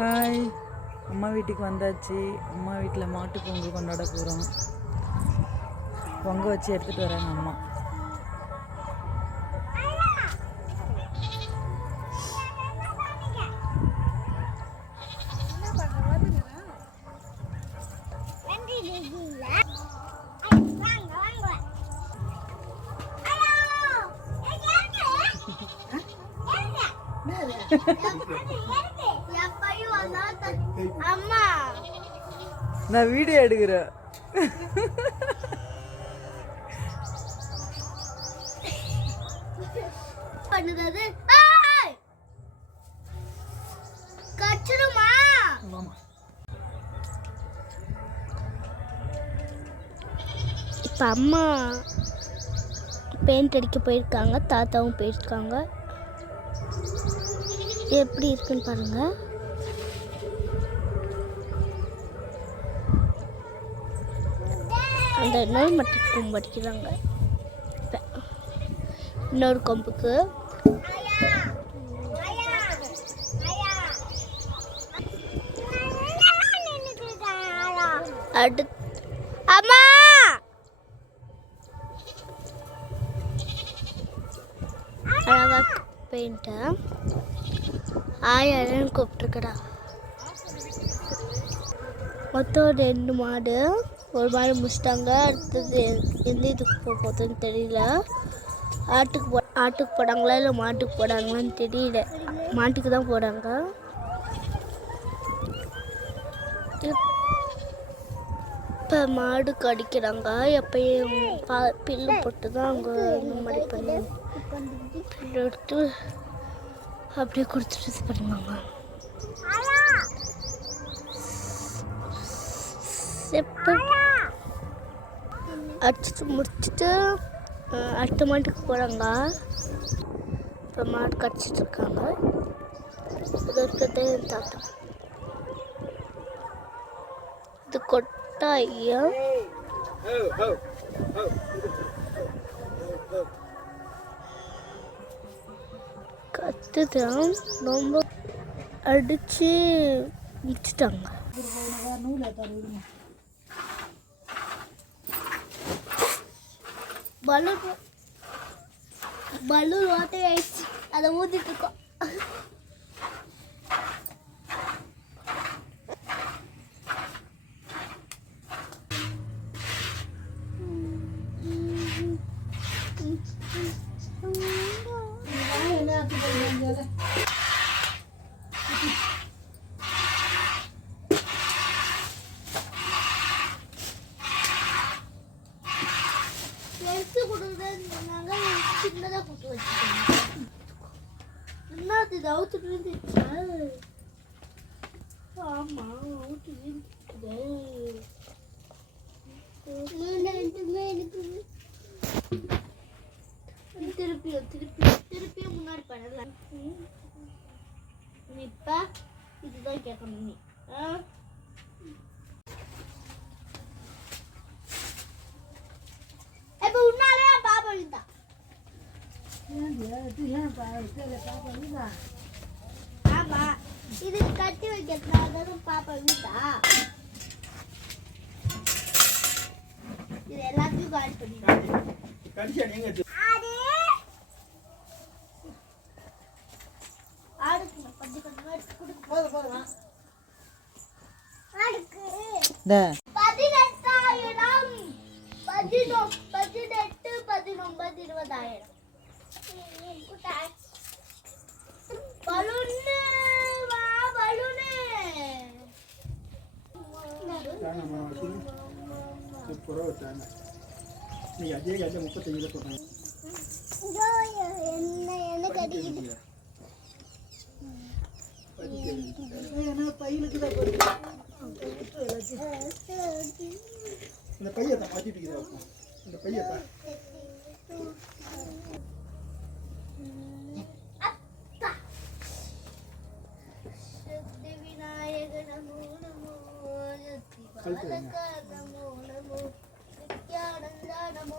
Hi, அம்மா வீட்டுக்கு வந்தாச்சு. அம்மா வீட்டில் மாட்டு பொங்கல் கொண்டாட போகிறோம். பொங்க வச்சு எடுத்துகிட்டு வராங்க அம்மா. நான் வீடியோ எடுக்கிறேன். இப்போ அம்மா பெயிண்ட் அடிக்க போயிருக்காங்க, தாத்தாவும் போயிருக்காங்க. எப்படி இருக்குன்னு பாருங்க. அந்த இன்னொரு மட்டும் கொம்பு அடிக்கிறாங்க. இன்னொரு கொம்புக்கு அடுத்து அம்மா அழகா பெயிண்ட்டை ஆயாரன்னு கூப்பிட்டுருக்கடா. மொத்தம் 2 மாடு. ஒரு மாடு முடிச்சிட்டாங்க. அடுத்தது எந்த இதுக்கு போக போகுதுன்னு தெரியல. ஆட்டுக்கு போடாங்களா இல்லை மாட்டுக்கு போடாங்களான்னு தெரியல. மாட்டுக்கு தான் போடாங்க. இப்போ மாடு கடிக்கிறாங்க. எப்பயும் பில்லு போட்டு தான் அவங்க இந்த மாதிரி பண்ணி பில்லு எடுத்து அப்படியே கொடுத்துட்டு இது பண்ணுவாங்க. அடிச்சுட்டு முடிச்சுட்டு அடுத்த மாட்டுக்கு போகிறாங்க. இப்போ மாடு கடிச்சிட்டு இருக்காங்க. இது இருக்கிறதே தாத்தா. இது கொட்டாயா கத்துதான் ரொம்ப அடிச்சு முடிச்சிட்டாங்க. பலூன் ஓட்டை ஆயிடுச்சு. அதை ஊத்திட்டு இருக்கோம். சின்னதாக போட்டு வச்சுக்கோங்க. என்னது இது அவுத்துட்டு இருந்துச்சா? ஆமாம், அவுத்து இருந்துச்சு. திருப்பியும் முன்னாடி பண்ணலாம். இப்போ இதுதான் கேட்கணும் நீ. இப்போ உன்னாலே பாப்பா விழுந்தா. ஆமா, இது கட்டி வைக்கிறதுனால பாப்பா விழுந்தா. இது எல்லாத்தையும் காலி பண்ணிடுறாங்க. ஆடுக்கு கொஞ்சம் கொஞ்சமா கொடுக்க போதும். ஆடுக்கு 18,000 18 19 20,000. பலூன்னு வா பலூன்னு என்ன கடிக்குது. இந்த பையத்தை மாட்டிட்டு இந்த பையத்தை விநாயக நமோ நமோ நமோ நமோ நித்யானந்த நமோ.